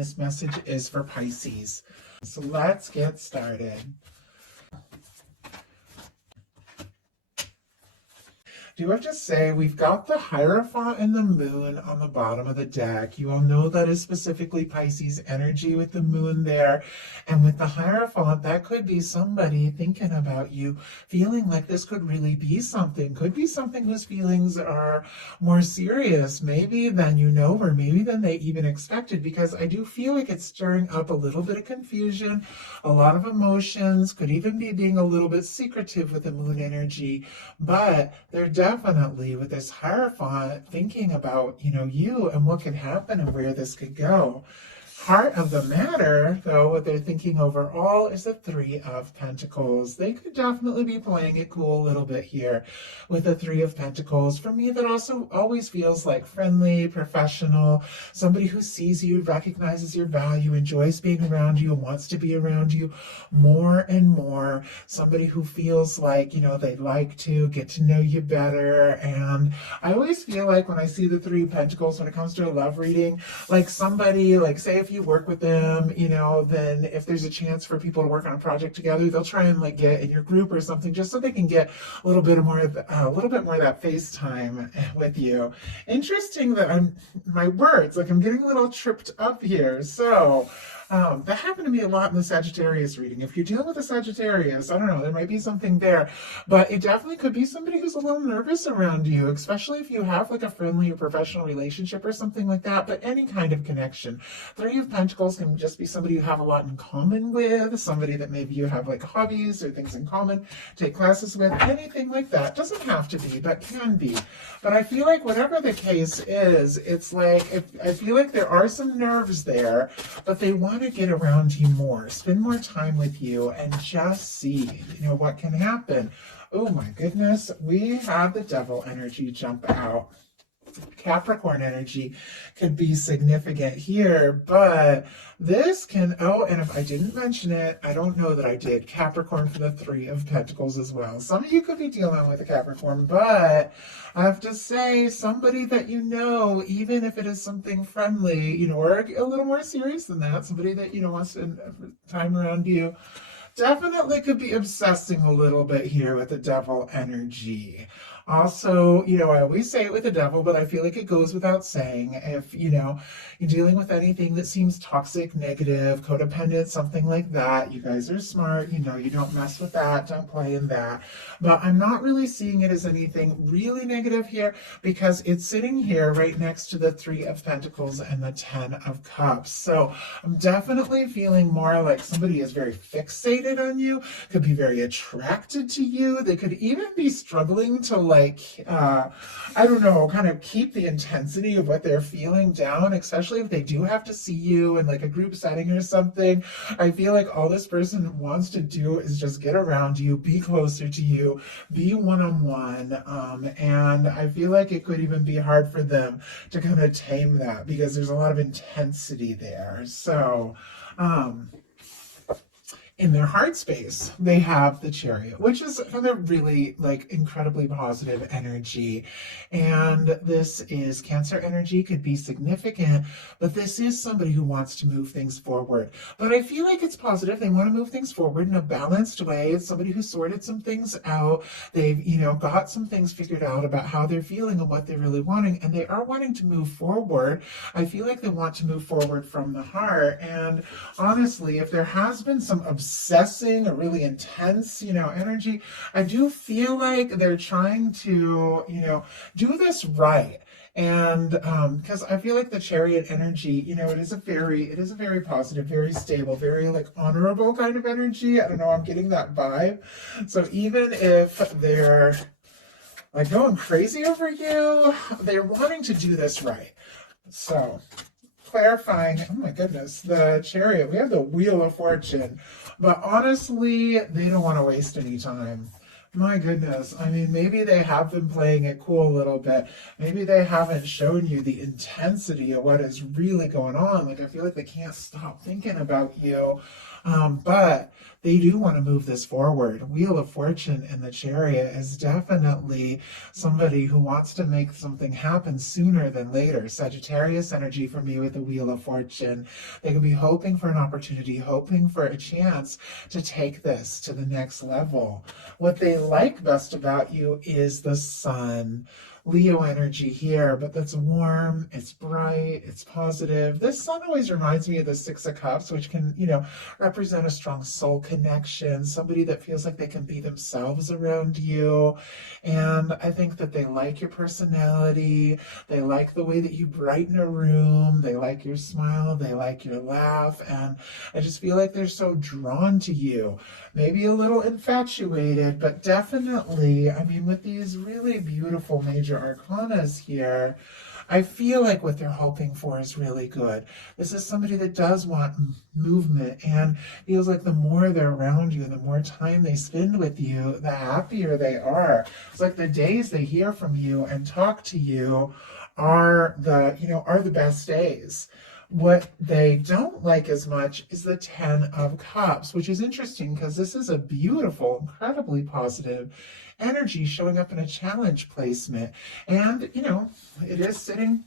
this message is for Pisces. So let's get started. Do I just say we've got the Hierophant and the Moon on the bottom of the deck. You all know that is specifically Pisces energy with the Moon there. And with the Hierophant, that could be somebody thinking about you, feeling like this could really be something. Could be something whose feelings are more serious, maybe than you know, or maybe than they even expected, because I do feel like it's stirring up a little bit of confusion, a lot of emotions, could even be being a little bit secretive with the Moon energy, but they're definitely with this Hierophant thinking about, you and what could happen and where this could go. Heart of the matter, though, what they're thinking overall is the Three of Pentacles. They could definitely be playing it cool a little bit here with the Three of Pentacles. For me, that also always feels like friendly, professional, somebody who sees you, recognizes your value, enjoys being around you, and wants to be around you more and more. Somebody who feels like, they'd like to get to know you better. And I always feel like when I see the Three of Pentacles, when it comes to a love reading, like somebody, like say if you work with them, then if there's a chance for people to work on a project together, they'll try and like get in your group or something just so they can get a little bit more of that FaceTime with you. Interesting that my words, like I'm getting a little tripped up here. So that happened to me a lot in the Sagittarius reading. If you're dealing with a Sagittarius, I don't know, there might be something there, but it definitely could be somebody who's a little nervous around you, especially if you have like a friendly or professional relationship or something like that, but any kind of connection. Three of Pentacles can just be somebody you have a lot in common with, somebody that maybe you have like hobbies or things in common, take classes with, anything like that. Doesn't have to be, but can be. But I feel like whatever the case is, it's like, I feel like there are some nerves there, but they want to get around you more, spend more time with you, and just see, what can happen. Oh my goodness, we have the Devil energy jump out. Capricorn energy could be significant here, but this can, and if I didn't mention it, I don't know that I did, Capricorn for the Three of Pentacles as well. Some of you could be dealing with a Capricorn, but I have to say, somebody that even if it is something friendly, or a little more serious than that, somebody that, wants to spend time around you, definitely could be obsessing a little bit here with the Devil energy. Also, I always say it with the Devil, but I feel like it goes without saying. If, you're dealing with anything that seems toxic, negative, codependent, something like that, you guys are smart, you don't mess with that, don't play in that. But I'm not really seeing it as anything really negative here, because it's sitting here right next to the Three of Pentacles and the Ten of Cups. So I'm definitely feeling more like somebody is very fixated on you, could be very attracted to you. They could even be struggling to I don't know, kind of keep the intensity of what they're feeling down, especially if they do have to see you in like a group setting or something. I feel like all this person wants to do is just get around you, be closer to you, be one-on-one. And I feel like it could even be hard for them to kind of tame that, because there's a lot of intensity there. So, in their heart space, they have the Chariot, which is another really incredibly positive energy. And this is Cancer energy, could be significant, but this is somebody who wants to move things forward. But I feel like it's positive. They want to move things forward in a balanced way. It's somebody who sorted some things out. They've, got some things figured out about how they're feeling and what they're really wanting, and they are wanting to move forward. I feel like they want to move forward from the heart. And honestly, if there has been some obsessing or really intense, energy, I do feel like they're trying to, do this right. And because I feel like the Chariot energy, it is a very positive, very stable, very honorable kind of energy. I don't know, I'm getting that vibe. So even if they're going crazy over you, they're wanting to do this right. So clarifying, oh my goodness, the Chariot, we have the Wheel of Fortune, but honestly, they don't want to waste any time. My goodness. I mean, maybe they have been playing it cool a little bit. Maybe they haven't shown you the intensity of what is really going on. Like, I feel like they can't stop thinking about you. But they do want to move this forward. Wheel of Fortune in the Chariot is definitely somebody who wants to make something happen sooner than later. Sagittarius energy for me with the Wheel of Fortune. They could be hoping for an opportunity, hoping for a chance to take this to the next level. What they like best about you is the sun. Leo energy here, but that's warm, it's bright, it's positive. This sun always reminds me of the Six of Cups, which can, represent a strong soul connection, somebody that feels like they can be themselves around you. And I think that they like your personality, they like the way that you brighten a room, they like your smile, they like your laugh, and I just feel like they're so drawn to you. Maybe a little infatuated, but definitely, I mean, with these really beautiful major arcanas here, I feel like what they're hoping for is really good. This is somebody that does want movement and feels like the more they're around you, the more time they spend with you, the happier they are. It's like the days they hear from you and talk to you are the best days. What they don't like as much is the Ten of Cups, which is interesting because this is a beautiful, incredibly positive energy showing up in a challenge placement. And, it is sitting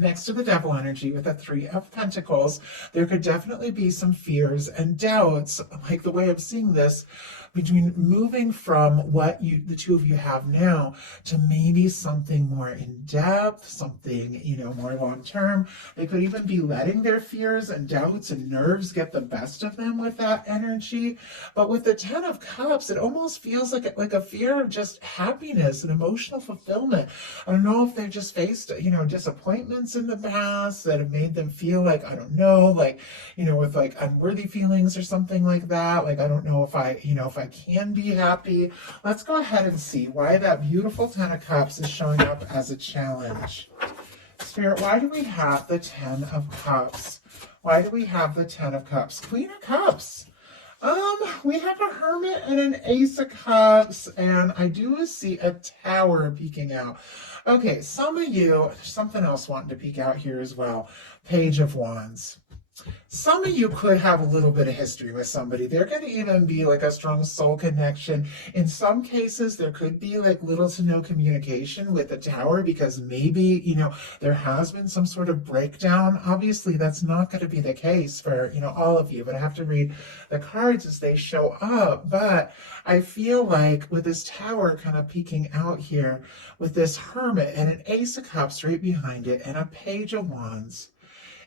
next to the Devil energy with a Three of Pentacles. There could definitely be some fears and doubts, like the way I'm seeing this, between moving from what the two of you have now to maybe something more in depth, something, more long term. They could even be letting their fears and doubts and nerves get the best of them with that energy. But with the Ten of Cups, it almost feels like a fear of just happiness and emotional fulfillment. I don't know if they've just faced, disappointments in the past that have made them feel like, I don't know, like, with like unworthy feelings or something like that. Like, I don't know if I can be happy. Let's go ahead and see why that beautiful Ten of Cups is showing up as a challenge. Spirit, why do we have the Ten of Cups? Why do we have the Ten of Cups? Queen of Cups. We have a Hermit and an Ace of Cups, and I do see a Tower peeking out. Okay, some of you, there's something else wanting to peek out here as well. Page of Wands. Some of you could have a little bit of history with somebody. There could even be like a strong soul connection. In some cases, there could be like little to no communication with the Tower because maybe, there has been some sort of breakdown. Obviously, that's not going to be the case for, all of you, but I have to read the cards as they show up. But I feel like with this Tower kind of peeking out here, with this Hermit and an Ace of Cups right behind it and a Page of Wands,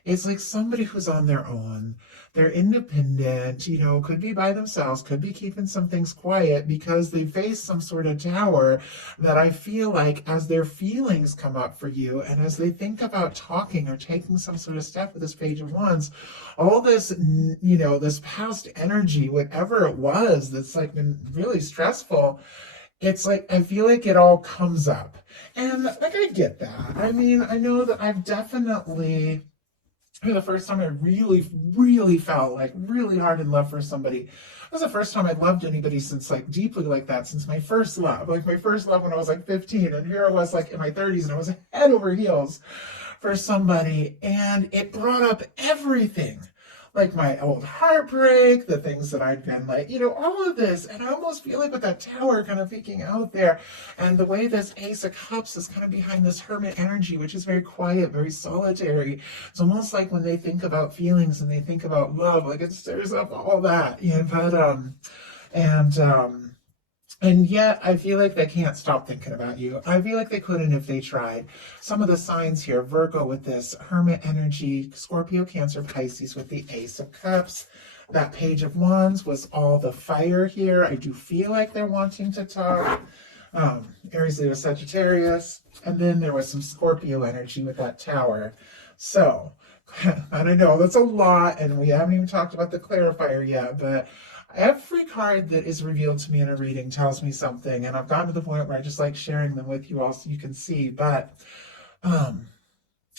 it's like somebody who's on their own. They're independent, could be by themselves, could be keeping some things quiet because they face some sort of tower that I feel like as their feelings come up for you and as they think about talking or taking some sort of step with this Page of Wands, all this, this past energy, whatever it was that's like been really stressful, it's like, I feel like it all comes up. And like, I get that. I mean, I know that I've definitely, the first time I really, really felt like really hard in love for somebody. It was the first time I loved anybody since like deeply like that, since my first love. Like my first love when I was like 15, and here I was like in my 30s and I was head over heels for somebody, and it brought up everything. Like my old heartbreak, the things that I'd been like, all of this. And I almost feel like with that Tower kind of peeking out there and the way this Ace of Cups is kind of behind this Hermit energy, which is very quiet, very solitary. It's almost like when they think about feelings and they think about love, like it stirs up all that. And yet, I feel like they can't stop thinking about you. I feel like they couldn't if they tried. Some of the signs here, Virgo with this Hermit energy, Scorpio, Cancer, Pisces with the Ace of Cups. That Page of Wands was all the fire here. I do feel like they're wanting to talk. Aries, Leo, Sagittarius. And then there was some Scorpio energy with that Tower. So, and I know that's a lot, and we haven't even talked about the clarifier yet, but every card that is revealed to me in a reading tells me something, and I've gotten to the point where I just like sharing them with you all so you can see. But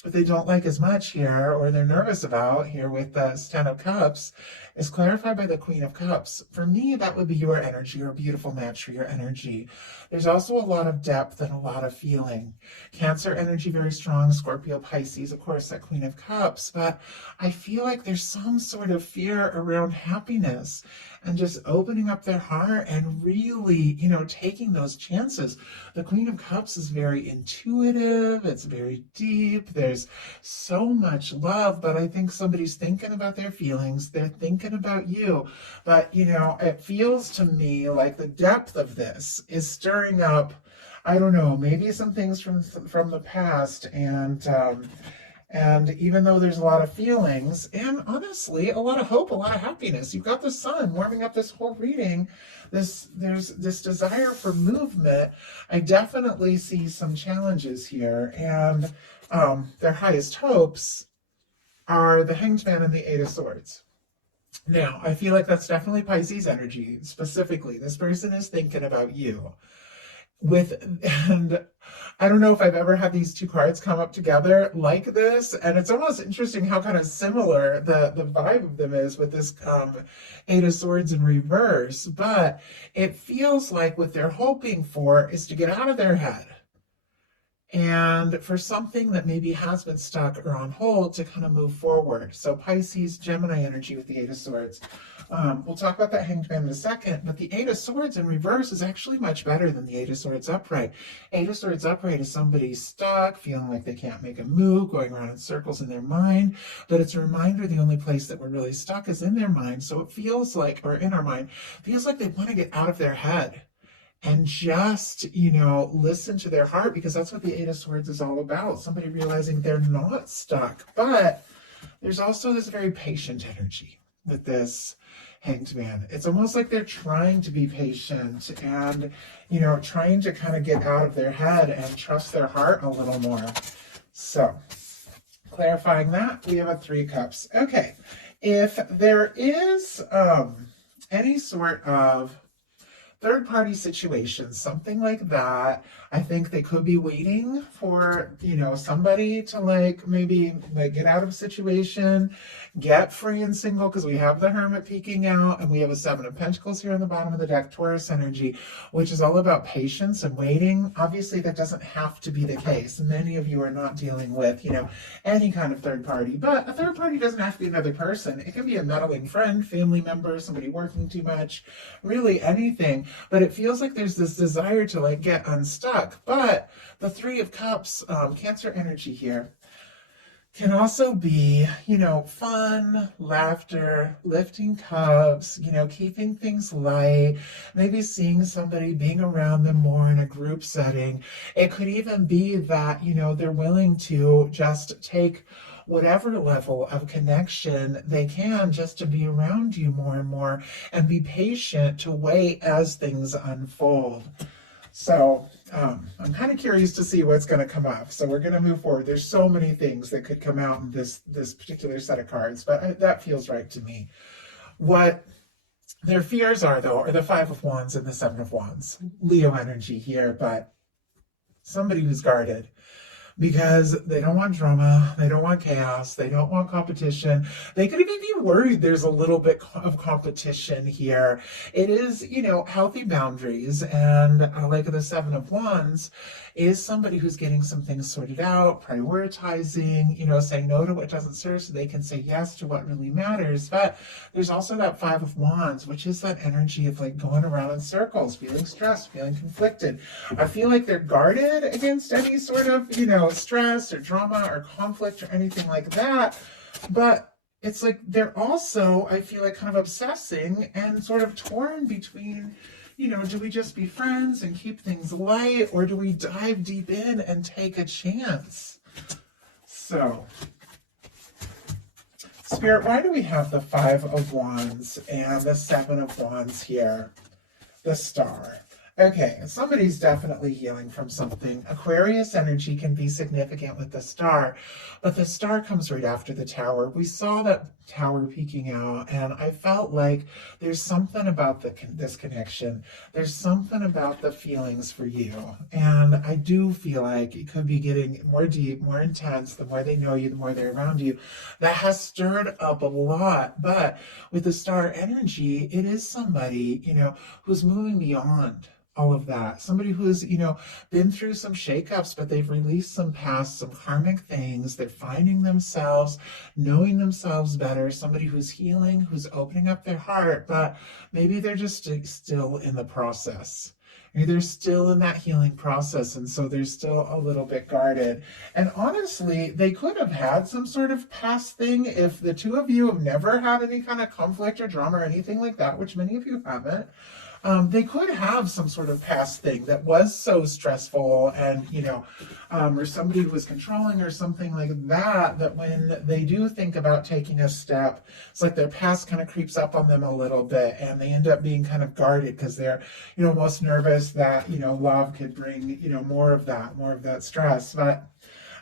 what they don't like as much here, or they're nervous about here with the Ten of Cups, is clarified by the Queen of Cups. For me, that would be your energy, or a beautiful match for your energy. There's also a lot of depth and a lot of feeling. Cancer energy, very strong. Scorpio, Pisces, of course, that Queen of Cups. But I feel like there's some sort of fear around happiness and just opening up their heart and really, taking those chances. The Queen of Cups is very intuitive. It's very deep. There's so much love, but I think somebody's thinking about their feelings. They're thinking about you. But, it feels to me like the depth of this is stirring up, I don't know, maybe some things from the past, and even though there's a lot of feelings and honestly a lot of hope, a lot of happiness, you've got the sun warming up this whole reading. There's this desire for movement. I definitely see some challenges here, and their highest hopes are the Hanged Man and the Eight of Swords. Now, I feel like that's definitely Pisces energy. Specifically, this person is thinking about you. And I don't know if I've ever had these two cards come up together like this, and it's almost interesting how kind of similar the vibe of them is with this Eight of Swords in reverse. But it feels like what they're hoping for is to get out of their head, and for something that maybe has been stuck or on hold to kind of move forward. So Pisces, Gemini energy with the Eight of Swords. We'll talk about that Hanged Man in a second, but the Eight of Swords in reverse is actually much better than the Eight of Swords upright. Eight of Swords upright is somebody stuck, feeling like they can't make a move, going around in circles in their mind, but it's a reminder the only place that we're really stuck is in their mind. So it feels like, or in our mind, feels like they want to get out of their head and just, listen to their heart, because that's what the Eight of Swords is all about. Somebody realizing they're not stuck. But there's also this very patient energy with this Hanged Man. It's almost like they're trying to be patient and, trying to kind of get out of their head and trust their heart a little more. So, clarifying that, we have a Three Cups. Okay, if there is any sort of third-party situations, something like that, I think they could be waiting for, somebody to maybe get out of a situation, get free and single, because we have the Hermit peeking out, and we have a Seven of Pentacles here on the bottom of the deck, Taurus energy, which is all about patience and waiting. Obviously, that doesn't have to be the case. Many of you are not dealing with, any kind of third party, but a third party doesn't have to be another person. It can be a meddling friend, family member, somebody working too much, really anything. But it feels like there's this desire to get unstuck. But the Three of Cups, Cancer energy here, can also be, fun, laughter, lifting cups, keeping things light, maybe seeing somebody, being around them more in a group setting. It could even be that, they're willing to just take whatever level of connection they can just to be around you more and more and be patient to wait as things unfold. So I'm kind of curious to see what's going to come up. So we're going to move forward. There's so many things that could come out in this particular set of cards, but that feels right to me. What their fears are, though, are the Five of Wands and the Seven of Wands. Leo energy here, but somebody who's guarded, because they don't want drama, they don't want chaos, they don't want competition. They could even be worried there's a little bit of competition here. It is, healthy boundaries, and like the Seven of Wands is somebody who's getting some things sorted out, prioritizing, saying no to what doesn't serve so they can say yes to what really matters. But there's also that Five of Wands, which is that energy of going around in circles, feeling stressed, feeling conflicted. I feel like they're guarded against any sort of, stress or drama or conflict or anything like that. But it's like they're also, I feel like, kind of obsessing and sort of torn between, do we just be friends and keep things light, or do we dive deep in and take a chance? So, Spirit, why do we have the Five of Wands and the Seven of Wands here? The Star. Okay, somebody's definitely healing from something. Aquarius energy can be significant with the star, but the star comes right after the tower. We saw that tower peeking out, and I felt like there's something about this connection. There's something about the feelings for you, and I do feel like it could be getting more deep, more intense. The more they know you, the more they're around you. That has stirred up a lot, but with the star energy, it is somebody, who's moving beyond all of that. Somebody who's, been through some shakeups, but they've released some past, some karmic things. They're finding themselves, knowing themselves better. Somebody who's healing, who's opening up their heart, but maybe they're just still in the process. Maybe they're still in that healing process, and so they're still a little bit guarded. And honestly, they could have had some sort of past thing if the two of you have never had any kind of conflict or drama or anything like that, which many of you haven't. They could have some sort of past thing that was so stressful and, or somebody who was controlling or something like that, that when they do think about taking a step, it's like their past kind of creeps up on them a little bit and they end up being kind of guarded because they're, most nervous that, love could bring, more of that stress. But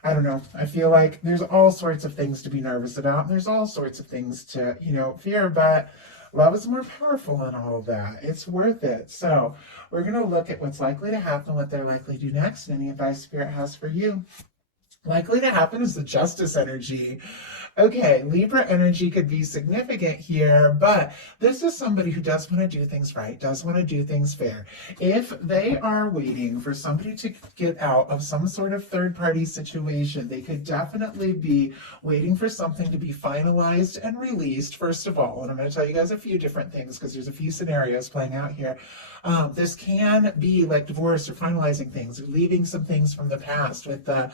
I don't know. I feel like there's all sorts of things to be nervous about. And there's all sorts of things to, fear, but love is more powerful than all of that. It's worth it. So we're going to look at what's likely to happen, what they're likely to do next, and any advice Spirit has for you. Likely to happen is the Justice energy. Okay, Libra energy could be significant here, but this is somebody who does want to do things right, does want to do things fair. If they are waiting for somebody to get out of some sort of third-party situation, they could definitely be waiting for something to be finalized and released, first of all. And I'm going to tell you guys a few different things because there's a few scenarios playing out here. This can be like divorce or finalizing things or leaving some things from the past with the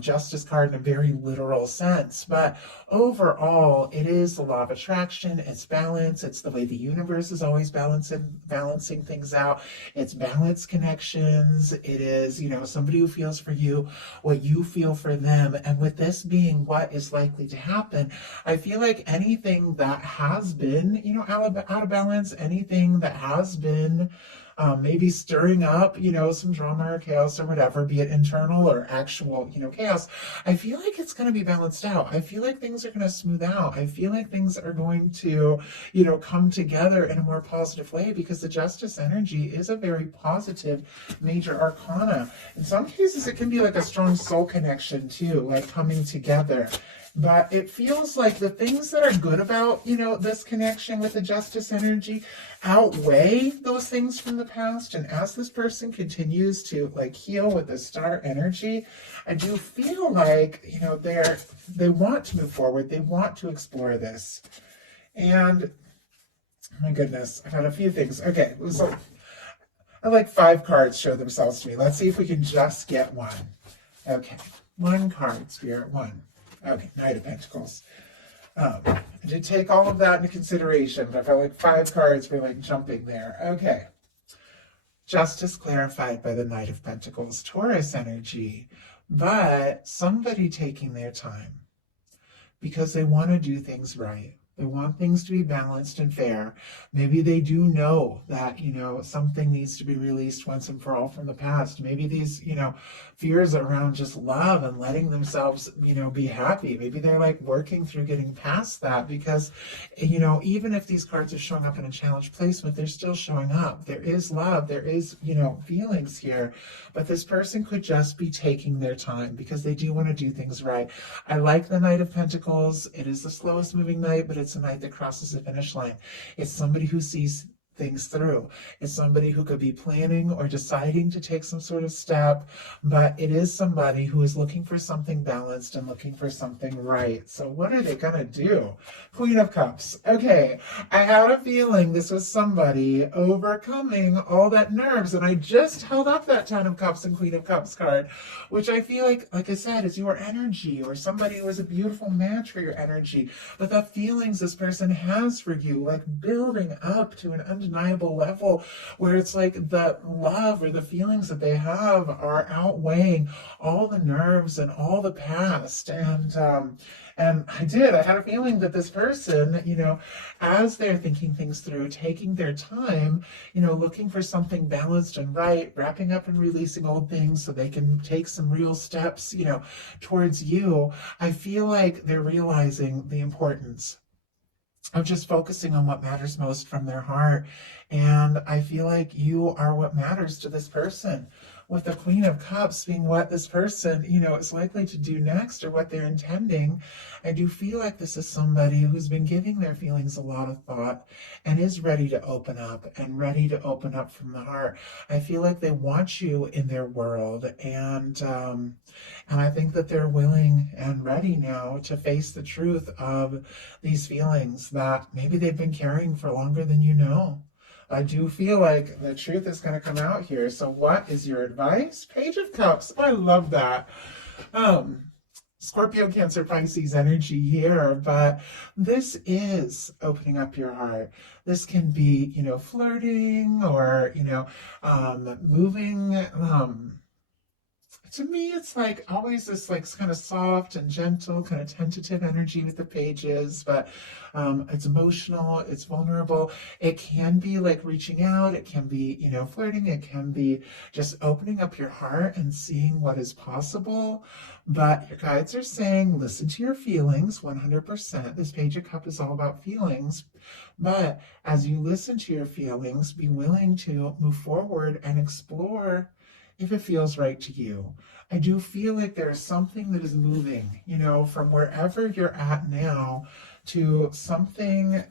Justice card in a very literal sense. But overall, it is the law of attraction. It's balance. It's the way the universe is always balancing things out. It's balanced connections. It is, somebody who feels for you what you feel for them. And with this being what is likely to happen, I feel like anything that has been, out of balance, anything that has been maybe stirring up, some drama or chaos or whatever, be it internal or actual, chaos, I feel like it's going to be balanced out. I feel like things are going to smooth out. I feel like things are going to, come together in a more positive way because the Justice energy is a very positive major arcana. In some cases, it can be like a strong soul connection too, like coming together. But it feels like the things that are good about, this connection with the Justice energy outweigh those things from the past. And as this person continues to heal with the star energy, I do feel like, they want to move forward. They want to explore this. And my goodness, I've had a few things. Okay, so I like 5 cards show themselves to me. Let's see if we can just get one. Okay, 1 card, Spirit, 1. Okay, Knight of Pentacles. I did take all of that into consideration, but I felt like 5 cards were jumping there. Okay. Justice clarified by the Knight of Pentacles. Taurus energy. But somebody taking their time because they want to do things right. They want things to be balanced and fair. Maybe they do know that, something needs to be released once and for all from the past. Maybe these, fears around just love and letting themselves, be happy. Maybe they're working through getting past that because, even if these cards are showing up in a challenge placement, they're still showing up. There is love. There is, feelings here. But this person could just be taking their time because they do want to do things right. I like the Knight of Pentacles. It is the slowest moving knight, but it's a knight that crosses the finish line. It's somebody who sees things through. It's somebody who could be planning or deciding to take some sort of step, but it is somebody who is looking for something balanced and looking for something right. So what are they going to do? Queen of Cups. Okay, I had a feeling this was somebody overcoming all that nerves, and I just held up that Ten of Cups and Queen of Cups card, which I feel like I said, is your energy or somebody who is a beautiful match for your energy. But the feelings this person has for you, building up to an undeniable level where it's like the love or the feelings that they have are outweighing all the nerves and all the past. And I had a feeling that this person, as they're thinking things through, taking their time, looking for something balanced and right, wrapping up and releasing old things so they can take some real steps, towards you. I feel like they're realizing the importance of just focusing on what matters most from their heart. And I feel like you are what matters to this person. With the Queen of Cups being what this person, is likely to do next or what they're intending, I do feel like this is somebody who's been giving their feelings a lot of thought and is ready to open up and ready to open up from the heart. I feel like they want you in their world, and I think that they're willing and ready now to face the truth of these feelings that maybe they've been carrying for longer than you know. I do feel like the truth is going to come out here. So what is your advice? Page of Cups. I love that. Scorpio, Cancer, Pisces energy here, but this is opening up your heart. This can be, flirting or, moving, to me, it's like always this like kind of soft and gentle, kind of tentative energy with the pages, but it's emotional, it's vulnerable. It can be like reaching out, it can be, flirting, it can be just opening up your heart and seeing what is possible. But your guides are saying, listen to your feelings 100%. This Page of Cups is all about feelings. But as you listen to your feelings, be willing to move forward and explore if it feels right to you. I do feel like there's something that is moving, from wherever you're at now to something,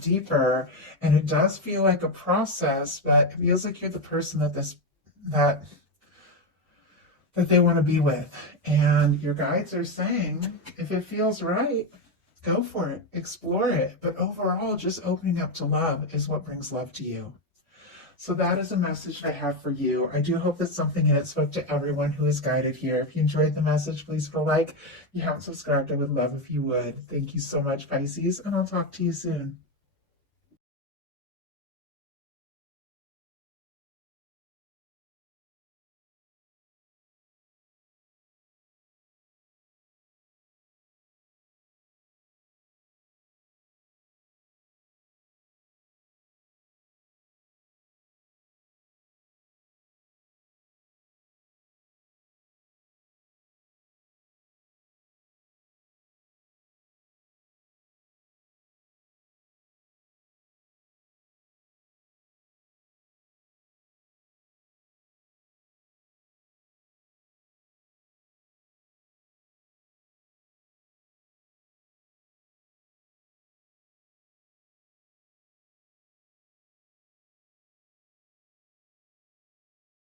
deeper. And it does feel like a process, but it feels like you're the person that they want to be with. And your guides are saying, if it feels right, go for it, explore it. But overall, just opening up to love is what brings love to you. So that is a message I have for you. I do hope that something in it spoke to everyone who is guided here. If you enjoyed the message, please go like. If you haven't subscribed, I would love if you would. Thank you so much, Pisces, and I'll talk to you soon.